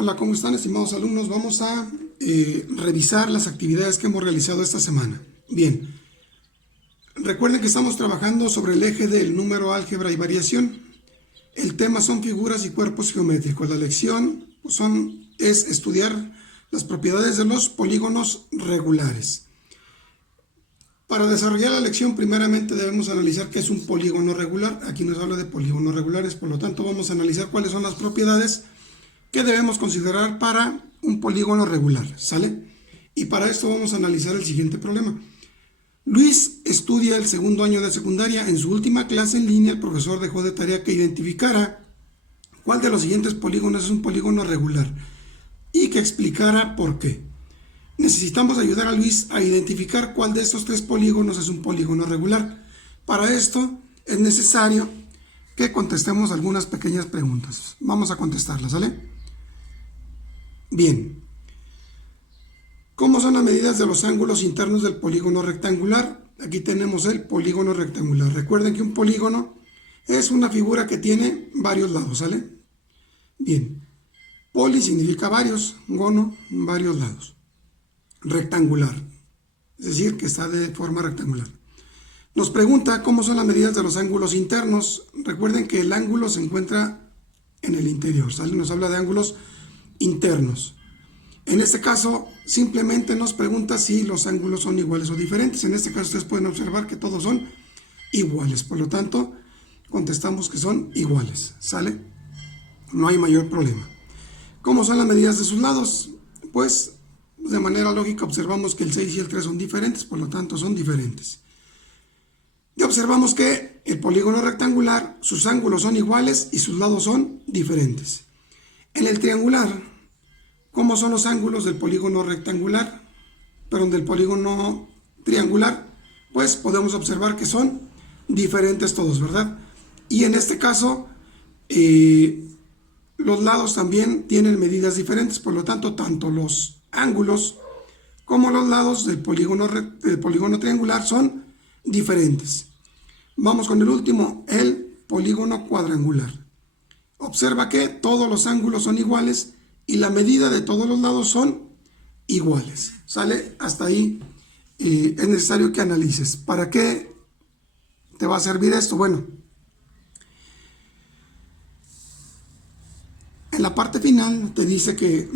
Hola, ¿cómo están, estimados alumnos? Vamos a revisar las actividades que hemos realizado esta semana. Bien, recuerden que estamos trabajando sobre el eje del número, álgebra y variación. El tema son figuras y cuerpos geométricos. La lección es estudiar las propiedades de los polígonos regulares. Para desarrollar la lección, primeramente debemos analizar qué es un polígono regular. Aquí nos habla de polígonos regulares, por lo tanto vamos a analizar cuáles son las propiedades que debemos considerar para un polígono regular, ¿sale? Y para esto vamos a analizar el siguiente problema. Luis estudia el segundo año de secundaria. En su última clase en línea, el profesor dejó de tarea que identificara cuál de los siguientes polígonos es un polígono regular y que explicara por qué. Necesitamos ayudar a Luis a identificar cuál de estos tres polígonos es un polígono regular. Para esto es necesario que contestemos algunas pequeñas preguntas. Vamos a contestarlas, ¿sale? Bien. ¿Cómo son las medidas de los ángulos internos del polígono rectangular? Aquí tenemos el polígono rectangular. Recuerden que un polígono es una figura que tiene varios lados, ¿sale? Bien. Poli significa varios, gono, varios lados. Rectangular, es decir, que está de forma rectangular. Nos pregunta cómo son las medidas de los ángulos internos. Recuerden que el ángulo se encuentra en el interior, ¿sale? Nos habla de ángulos internos. En este caso, simplemente nos pregunta si los ángulos son iguales o diferentes. En este caso, ustedes pueden observar que todos son iguales. Por lo tanto, contestamos que son iguales, ¿sale? No hay mayor problema. ¿Cómo son las medidas de sus lados? Pues, de manera lógica, observamos que el 6 y el 3 son diferentes, por lo tanto, son diferentes. Y observamos que el polígono rectangular, sus ángulos son iguales y sus lados son diferentes. En el triangular, ¿cómo son los ángulos del polígono rectangular? Perdón, del polígono triangular, pues podemos observar que son diferentes todos, ¿verdad? Y en este caso, los lados también tienen medidas diferentes, por lo tanto, tanto los ángulos como los lados del polígono triangular son diferentes. Vamos con el último, el polígono cuadrangular. Observa que todos los ángulos son iguales y la medida de todos los lados son iguales. ¿Sale? Hasta ahí es necesario que analices. ¿Para qué te va a servir esto? Bueno, en la parte final te dice que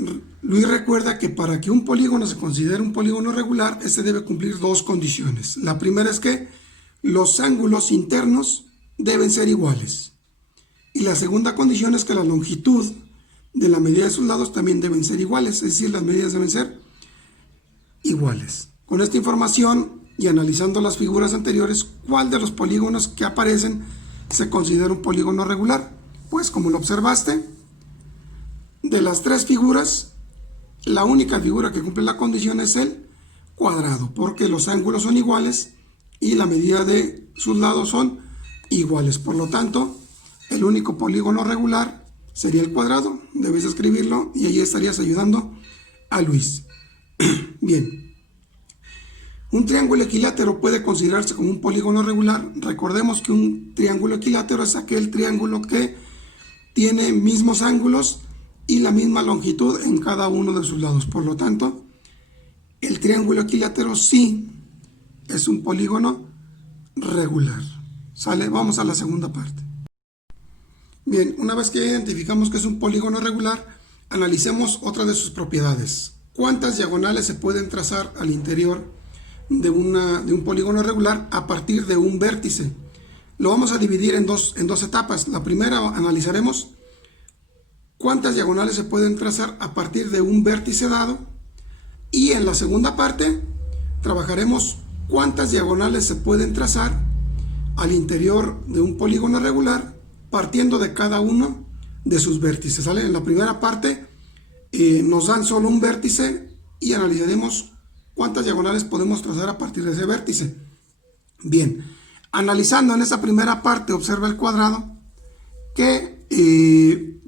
Luis recuerda que para que un polígono se considere un polígono regular, este debe cumplir dos condiciones. La primera es que los ángulos internos deben ser iguales. Y la segunda condición es que la longitud de la medida de sus lados también deben ser iguales, es decir, las medidas deben ser iguales. Con esta información y analizando las figuras anteriores, ¿cuál de los polígonos que aparecen se considera un polígono regular? Pues como lo observaste, de las tres figuras, la única figura que cumple la condición es el cuadrado, porque los ángulos son iguales y la medida de sus lados son iguales. Por lo tanto, el único polígono regular sería el cuadrado. Debes escribirlo y ahí estarías ayudando a Luis. Bien. Un triángulo equilátero puede considerarse como un polígono regular. Recordemos que un triángulo equilátero es aquel triángulo que tiene mismos ángulos y la misma longitud en cada uno de sus lados. Por lo tanto, el triángulo equilátero sí es un polígono regular. ¿Sale? Vamos a la segunda parte. Bien, una vez que identificamos que es un polígono regular, analicemos otra de sus propiedades. ¿Cuántas diagonales se pueden trazar al interior de un polígono regular a partir de un vértice? Lo vamos a dividir en dos etapas. La primera analizaremos cuántas diagonales se pueden trazar a partir de un vértice dado, y en la segunda parte trabajaremos cuántas diagonales se pueden trazar al interior de un polígono regular partiendo de cada uno de sus vértices, ¿sale? En la primera parte nos dan solo un vértice y analizaremos cuántas diagonales podemos trazar a partir de ese vértice. Bien, analizando en esa primera parte, observa el cuadrado que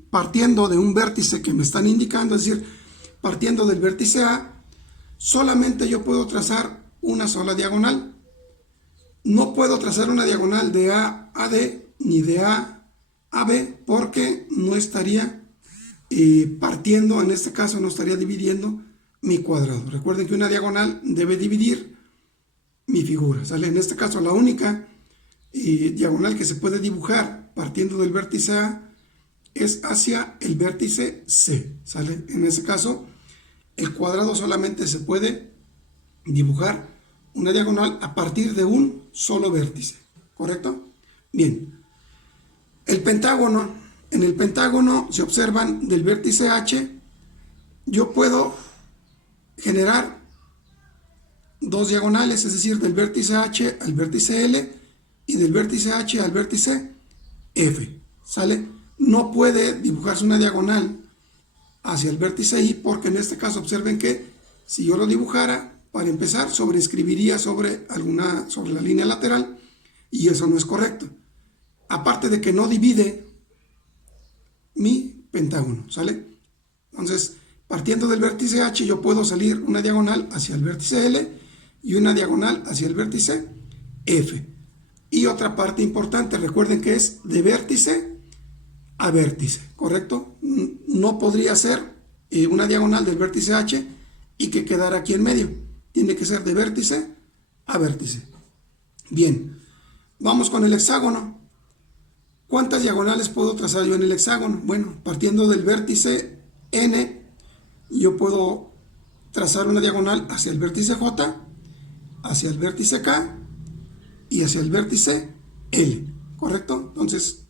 partiendo de un vértice que me están indicando, es decir, partiendo del vértice A, solamente yo puedo trazar una sola diagonal. No puedo trazar una diagonal de A a D ni de A a B porque no estaría partiendo, en este caso no estaría dividiendo mi cuadrado. Recuerden que una diagonal debe dividir mi figura, ¿sale? En este caso la única diagonal que se puede dibujar partiendo del vértice A es hacia el vértice C, ¿sale? En ese caso el cuadrado solamente se puede dibujar una diagonal a partir de un solo vértice, ¿correcto? Bien, el pentágono, en el pentágono, si observan del vértice H, yo puedo generar dos diagonales, es decir, del vértice H al vértice L y del vértice H al vértice F, ¿sale? No puede dibujarse una diagonal hacia el vértice I porque en este caso observen que si yo lo dibujara, para empezar, sobreescribiría sobre la línea lateral y eso no es correcto. Aparte de que no divide mi pentágono, ¿sale? Entonces, partiendo del vértice H, yo puedo salir una diagonal hacia el vértice L y una diagonal hacia el vértice F. Y otra parte importante, recuerden que es de vértice a vértice, ¿correcto? No podría ser una diagonal del vértice H y que quedara aquí en medio. Tiene que ser de vértice a vértice. Bien, vamos con el hexágono. ¿Cuántas diagonales puedo trazar yo en el hexágono? Bueno, partiendo del vértice N, yo puedo trazar una diagonal hacia el vértice J, hacia el vértice K y hacia el vértice L, ¿correcto? Entonces,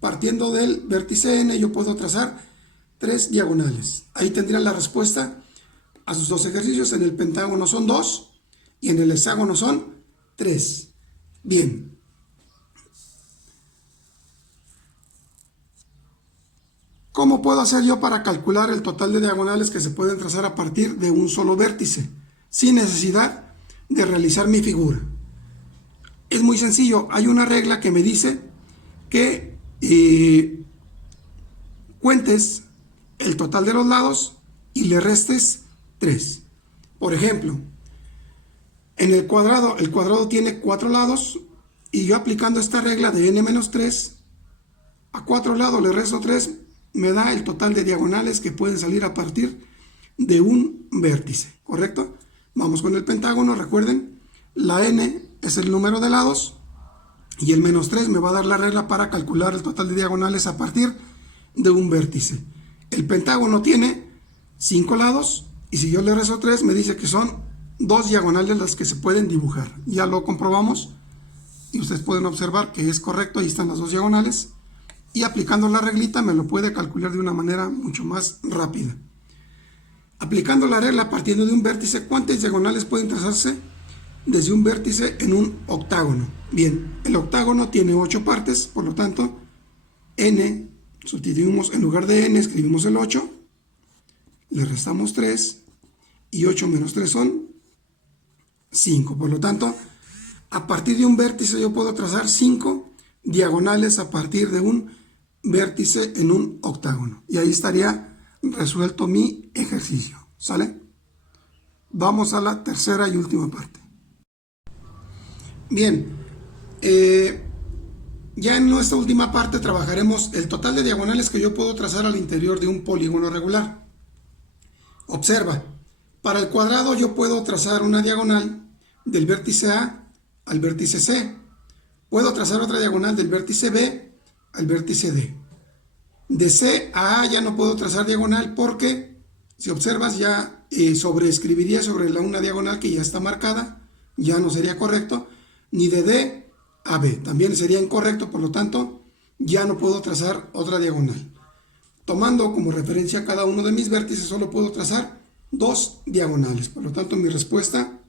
partiendo del vértice N, yo puedo trazar 3 diagonales. Ahí tendrían la respuesta a sus dos ejercicios. En el pentágono son 2 y en el hexágono son 3. Bien. ¿Cómo puedo hacer yo para calcular el total de diagonales que se pueden trazar a partir de un solo vértice, sin necesidad de realizar mi figura? Es muy sencillo. Hay una regla que me dice que cuentes el total de los lados y le restes 3. Por ejemplo, en el cuadrado tiene 4 lados y yo aplicando esta regla de n-3, a 4 lados le resto 3, me da el total de diagonales que pueden salir a partir de un vértice, ¿correcto? Vamos con el pentágono. Recuerden, la n es el número de lados y el -3 me va a dar la regla para calcular el total de diagonales a partir de un vértice. El pentágono tiene 5 lados y si yo le resto 3 me dice que son 2 diagonales las que se pueden dibujar. Ya lo comprobamos y ustedes pueden observar que es correcto. Ahí están las 2 diagonales y aplicando la reglita me lo puede calcular de una manera mucho más rápida. Aplicando la regla partiendo de un vértice, ¿cuántas diagonales pueden trazarse desde un vértice en un octágono? Bien, el octágono tiene 8 partes, por lo tanto n, sustituimos en lugar de n, escribimos el 8, le restamos 3 y 8 menos 3 son 5. Por lo tanto, a partir de un vértice yo puedo trazar 5 diagonales a partir de un vértice en un octágono. Y ahí estaría resuelto mi ejercicio, ¿sale? Vamos a la tercera y última parte. Bien, ya en nuestra última parte trabajaremos el total de diagonales que yo puedo trazar al interior de un polígono regular. Observa, para el cuadrado yo puedo trazar una diagonal del vértice A al vértice C. Puedo trazar otra diagonal del vértice B al vértice D. De C a A ya no puedo trazar diagonal porque, si observas, ya sobreescribiría sobre una diagonal que ya está marcada, ya no sería correcto, ni de D a B, también sería incorrecto, por lo tanto, ya no puedo trazar otra diagonal. Tomando como referencia cada uno de mis vértices, solo puedo trazar 2 diagonales, por lo tanto, mi respuesta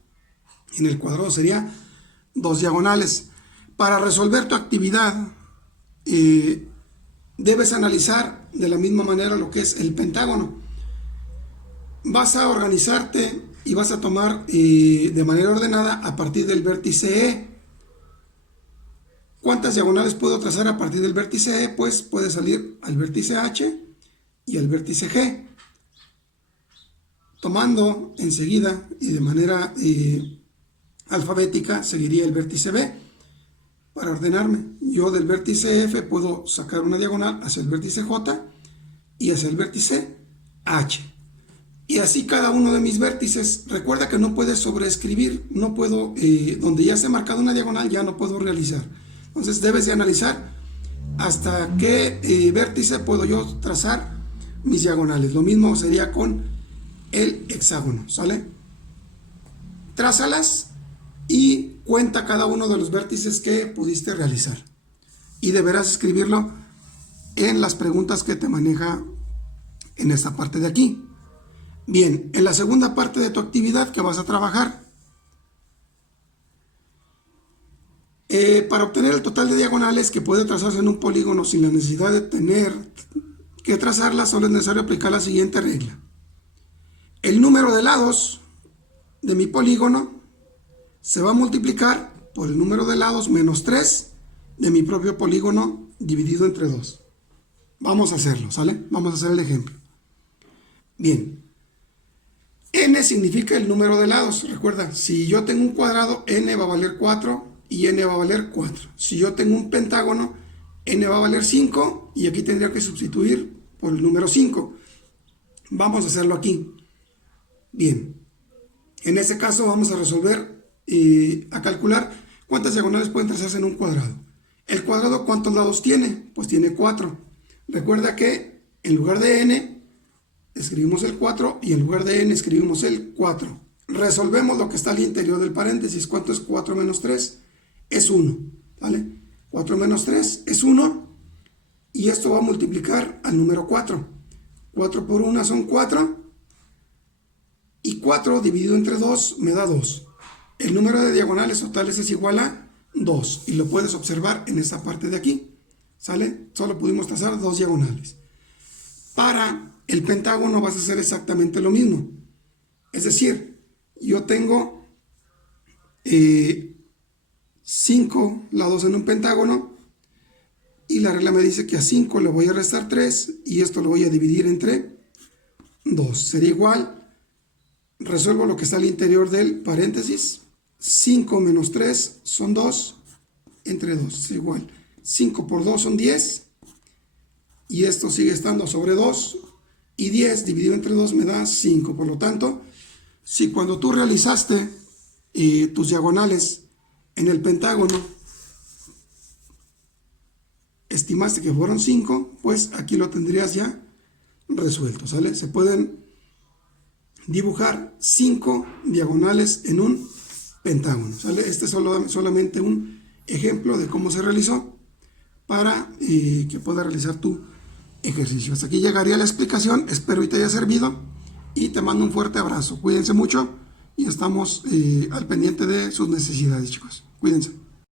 en el cuadrado sería 2 diagonales. Para resolver tu actividad, debes analizar de la misma manera lo que es el pentágono. Vas a organizarte y vas a tomar de manera ordenada a partir del vértice E. ¿Cuántas diagonales puedo trazar a partir del vértice E? Pues puede salir al vértice H y al vértice G. Tomando enseguida y de manera alfabética, seguiría el vértice B. Para ordenarme, yo del vértice F puedo sacar una diagonal hacia el vértice J y hacia el vértice H. Y así cada uno de mis vértices. Recuerda que no puedes sobreescribir, no puedo, donde ya se ha marcado una diagonal ya no puedo realizar. Entonces debes de analizar hasta qué vértice puedo yo trazar mis diagonales. Lo mismo sería con el hexágono, ¿sale? Trázalas y cuenta cada uno de los vértices que pudiste realizar. Y deberás escribirlo en las preguntas que te maneja en esta parte de aquí. Bien, en la segunda parte de tu actividad que vas a trabajar, para obtener el total de diagonales que puede trazarse en un polígono sin la necesidad de tener que trazarlas, solo es necesario aplicar la siguiente regla. El número de lados de mi polígono se va a multiplicar por el número de lados menos 3 de mi propio polígono dividido entre 2. Vamos a hacerlo, ¿sale? Vamos a hacer el ejemplo. Bien. N significa el número de lados. Recuerda, si yo tengo un cuadrado, N va a valer 4 y N va a valer 4. Si yo tengo un pentágono, N va a valer 5 y aquí tendría que sustituir por el número 5. Vamos a hacerlo aquí. Bien. En ese caso vamos a resolver, a calcular cuántas diagonales pueden trazarse en un cuadrado. El cuadrado, ¿cuántos lados tiene? Pues tiene 4. Recuerda que en lugar de N escribimos el 4 y en lugar de N escribimos el 4. Resolvemos lo que está al interior del paréntesis. ¿Cuánto es 4 menos 3? Es 1. ¿Vale? 4 menos 3 es 1 y esto va a multiplicar al número 4. 4 por 1 son 4 y 4 dividido entre 2 me da 2. El número de diagonales totales es igual a 2 y lo puedes observar en esta parte de aquí. ¿Sale? Solo pudimos trazar 2 diagonales. Para el pentágono vas a hacer exactamente lo mismo. Es decir, yo tengo 5 lados en un pentágono y la regla me dice que a 5 le voy a restar 3 y esto lo voy a dividir entre 2. Sería igual, resuelvo lo que está al interior del paréntesis. 5 menos 3 son 2 entre 2. Es igual. 5 por 2 son 10 y esto sigue estando sobre 2 y 10 dividido entre 2 me da 5. Por lo tanto, si cuando tú realizaste tus diagonales en el pentágono estimaste que fueron 5, pues aquí lo tendrías ya resuelto, ¿sale? Se pueden dibujar 5 diagonales en un pentágono, ¿sale? Este es solamente un ejemplo de cómo se realizó para que puedas realizar tu ejercicio. Hasta aquí llegaría la explicación, espero y te haya servido y te mando un fuerte abrazo. Cuídense mucho y estamos al pendiente de sus necesidades, chicos. Cuídense.